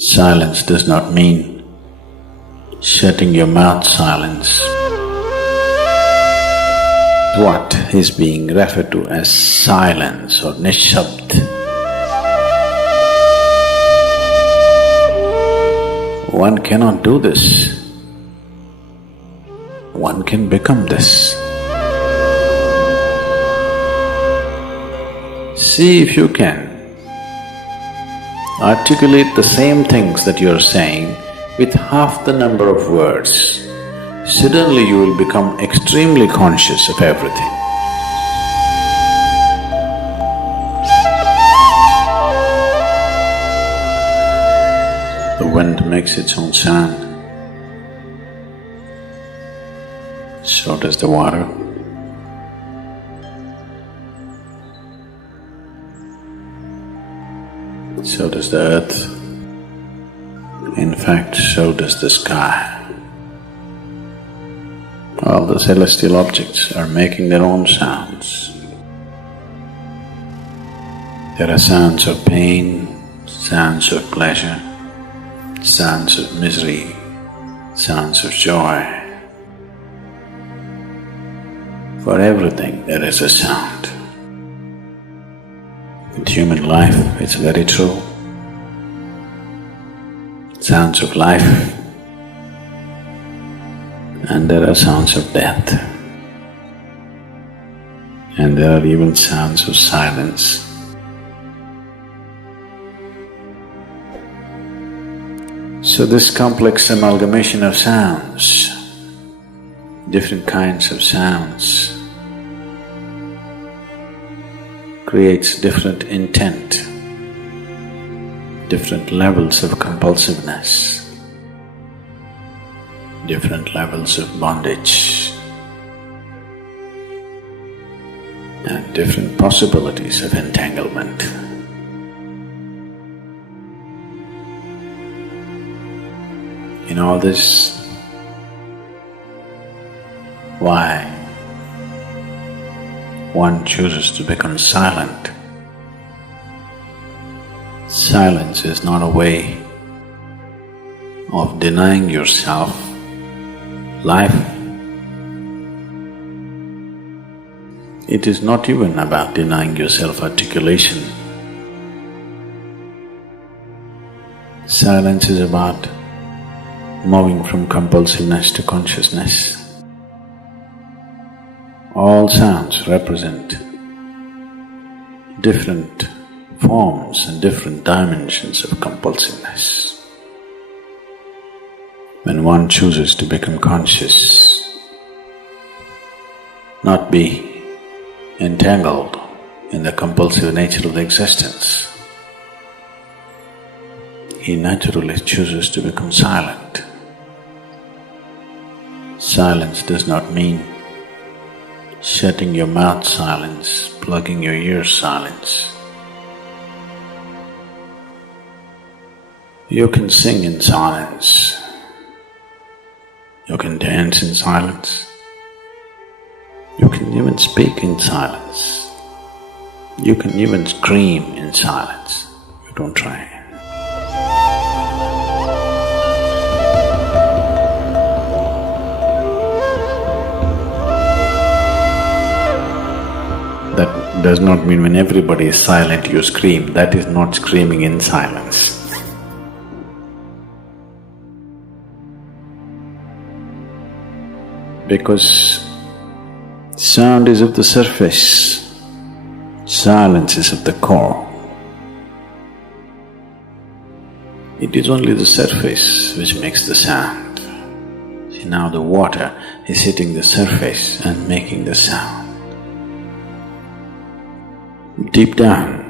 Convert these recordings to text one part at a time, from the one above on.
Silence does not mean shutting your mouth silence. What is being referred to as silence or nishabd? One cannot do this. One can become this. See if you can articulate the same things that you're saying with half the number of words. Suddenly you will become extremely conscious of everything. The wind makes its own sound, so does the water. So does the earth. In fact, so does the sky. All the celestial objects are making their own sounds. There are sounds of pain, sounds of pleasure, sounds of misery, sounds of joy. For everything there is a sound. In human life, it's very true. Sounds of life, and there are sounds of death, and there are even sounds of silence. So this complex amalgamation of sounds, different kinds of sounds, creates different intent, different levels of compulsiveness, different levels of bondage, and different possibilities of entanglement. In all this, why one chooses to become silent? Silence is not a way of denying yourself life. It is not even about denying yourself articulation. Silence is about moving from compulsiveness to consciousness. All sounds represent different forms and different dimensions of compulsiveness. When one chooses to become conscious, not be entangled in the compulsive nature of the existence, he naturally chooses to become silent. Silence does not mean shutting your mouth silence, plugging your ears silence. You can sing in silence, you can dance in silence, you can even speak in silence, you can even scream in silence. You don't try. That does not mean when everybody is silent you scream. That is not screaming in silence. Because sound is of the surface, silence is of the core. It is only the surface which makes the sound. See, now the water is hitting the surface and making the sound. Deep down,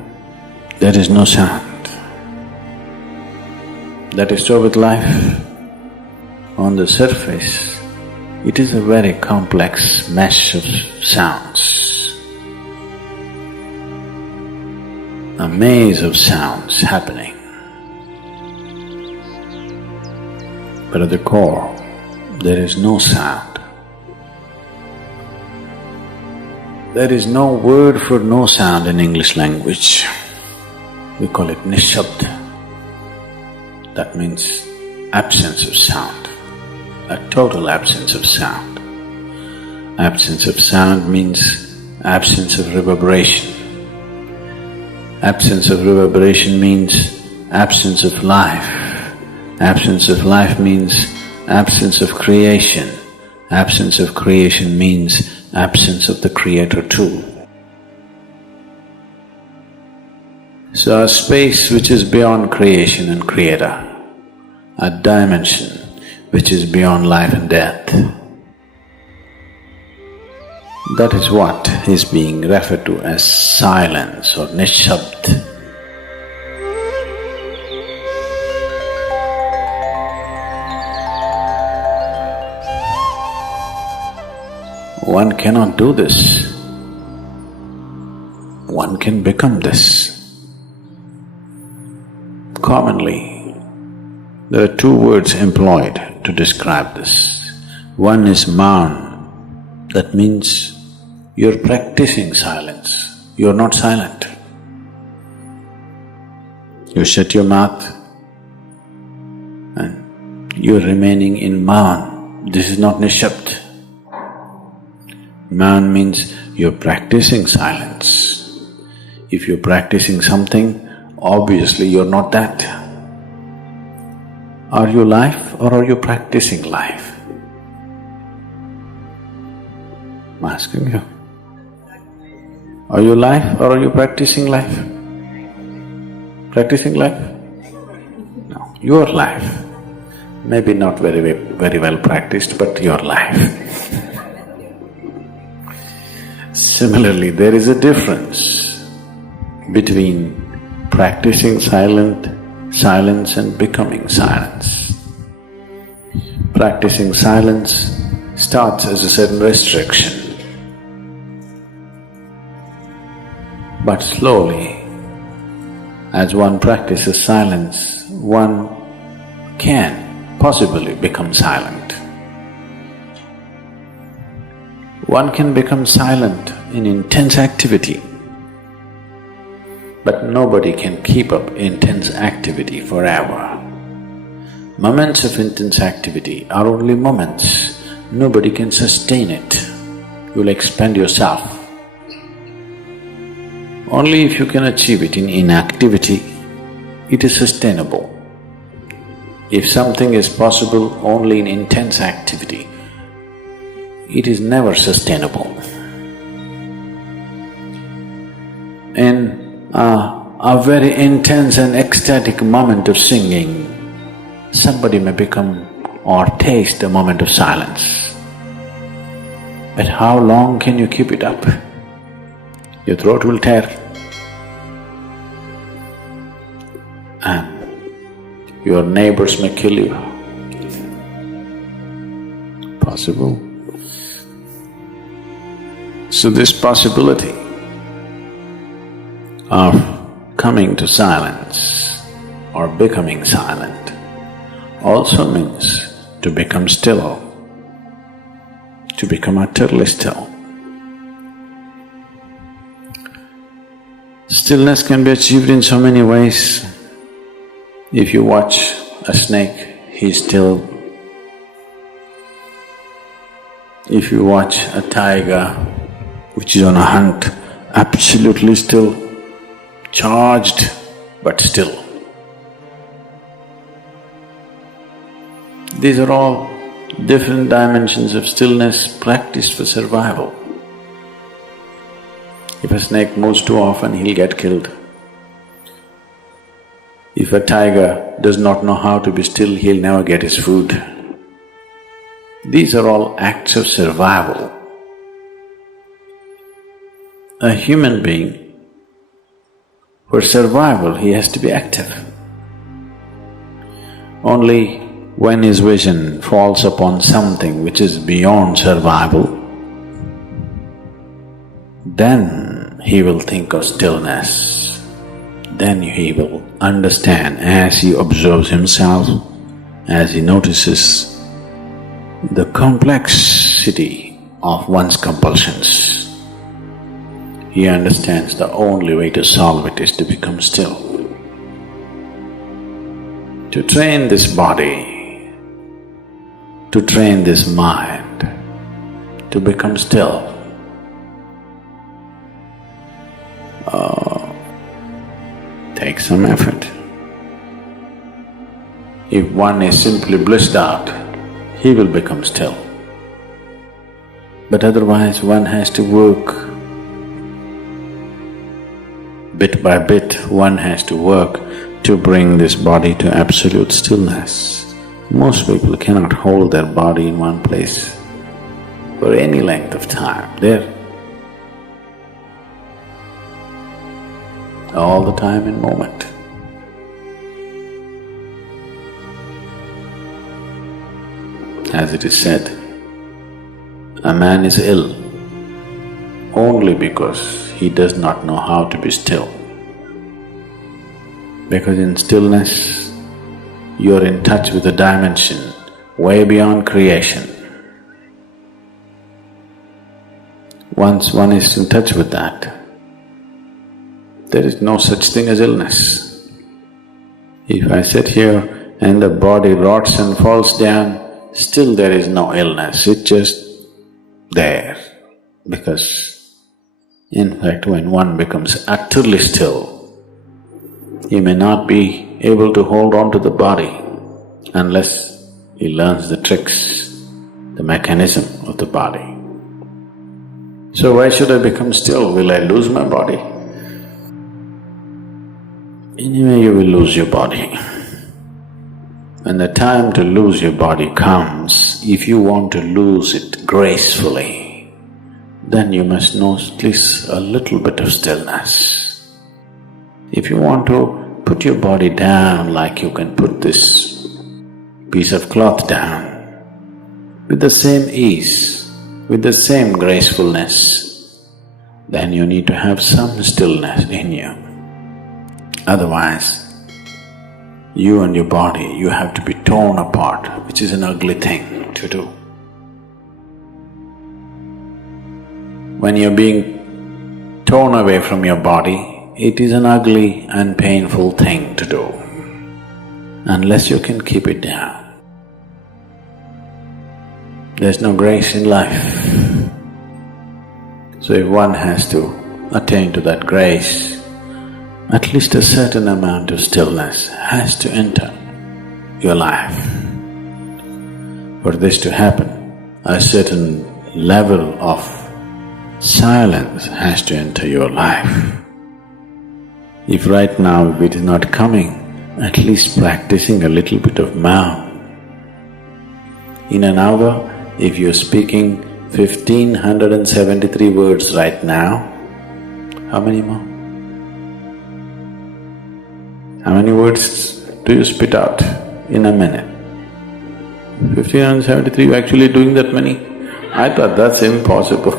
there is no sound. That is so with life. On the surface, it is a very complex mesh of sounds, a maze of sounds happening. But at the core, there is no sound. There is no word for no sound in English language. We call it nishabd. that means absence of sound, a total absence of sound. Absence of sound means absence of reverberation. Absence of reverberation means absence of life. Absence of life means absence of creation. Absence of creation means absence of the Creator too. So a space which is beyond creation and Creator, a dimension which is beyond life and death, that is what is being referred to as silence or nishabd. One cannot do this. One can become this. Commonly, there are two words employed to describe this. One is maun, that means you're practicing silence, you're not silent. You shut your mouth and you're remaining in maun. This is not nishabd. Maun means you're practicing silence. If you're practicing something, obviously you're not that. Are you life or are you practicing life? I'm asking you. Are you life or are you practicing life? Practicing life? No, your life. Maybe not very well practiced, but your life. Similarly, there is a difference between practicing silence and becoming silence. Practicing silence starts as a certain restriction, but slowly, as one practices silence, one can possibly become silent. One can become silent in intense activity, but nobody can keep up intense activity forever. Moments of intense activity are only moments, nobody can sustain it. You'll expend yourself. Only if you can achieve it in inactivity, it is sustainable. If something is possible only in intense activity, it is never sustainable. In a very intense and ecstatic moment of singing, somebody may become or taste a moment of silence. But how long can you keep it up? Your throat will tear. And your neighbors may kill you. Possible. So this possibility of coming to silence or becoming silent also means to become still, to become utterly still. Stillness can be achieved in so many ways. If you watch a snake, he's still. If you watch a tiger which is on a hunt, absolutely still, charged but still. These are all different dimensions of stillness practiced for survival. If a snake moves too often, he'll get killed. If a tiger does not know how to be still, he'll never get his food. These are all acts of survival. A human being, for survival, he has to be active. Only when his vision falls upon something which is beyond survival, then he will think of stillness. Then he will understand as he observes himself, as he notices the complexity of one's compulsions. He understands the only way to solve it is to become still. to train this body, to train this mind, to become still. Take some effort. If one is simply blissed out, he will become still. But otherwise one has to work. Bit by bit, one has to work to bring this body to absolute stillness. Most people cannot hold their body in one place for any length of time. They're all the time in moment. As it is said, a man is ill only because he does not know how to be still. Because in stillness, you are in touch with a dimension way beyond creation. Once one is in touch with that, there is no such thing as illness. If I sit here and the body rots and falls down, still there is no illness, it's just there. Because in fact, when one becomes utterly still, he may not be able to hold on to the body unless he learns the tricks, the mechanism of the body. So why should I become still? Will I lose my body? Anyway, you will lose your body. When the time to lose your body comes, if you want to lose it gracefully, then you must know at least a little bit of stillness. If you want to put your body down like you can put this piece of cloth down, with the same ease, with the same gracefulness, then you need to have some stillness in you. Otherwise, you and your body, you have to be torn apart, which is an ugly thing to do. When you're being torn away from your body, it is an ugly and painful thing to do, unless you can keep it down. There's no grace in life. So if one has to attain to that grace, at least a certain amount of stillness has to enter your life. For this to happen, a certain level of silence has to enter your life. If right now it is not coming, at least practicing a little bit of Maum. In an hour, if you're speaking 1573 words right now, how many more? How many words do you spit out in a minute? 1573, you're actually doing that many? I thought that's impossible.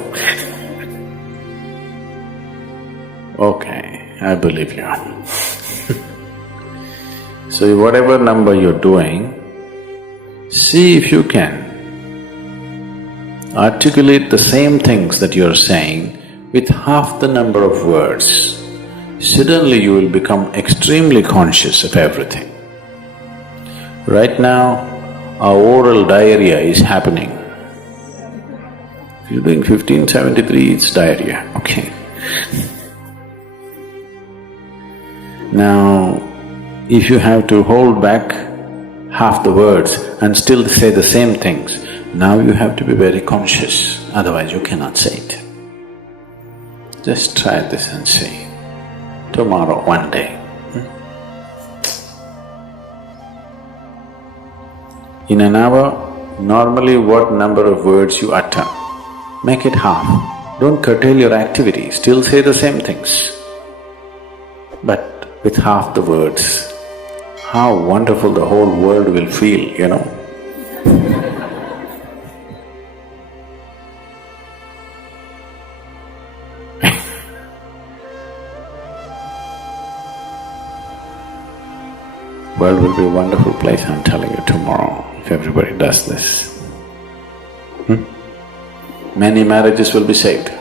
Okay, I believe you. So whatever number you're doing, see if you can articulate the same things that you're saying with half the number of words. Suddenly you will become extremely conscious of everything. Right now, our oral diarrhea is happening. If you're doing 1573, it's diarrhea, okay. Now, if you have to hold back half the words and still say the same things, now you have to be very conscious, otherwise you cannot say it. Just try this and see. Tomorrow, one day. In an hour, normally what number of words you utter, make it half. Don't curtail your activity, still say the same things. But with half the words, how wonderful the whole world will feel, you know. World will be a wonderful place, I'm telling you, tomorrow, if everybody does this. Many marriages will be saved.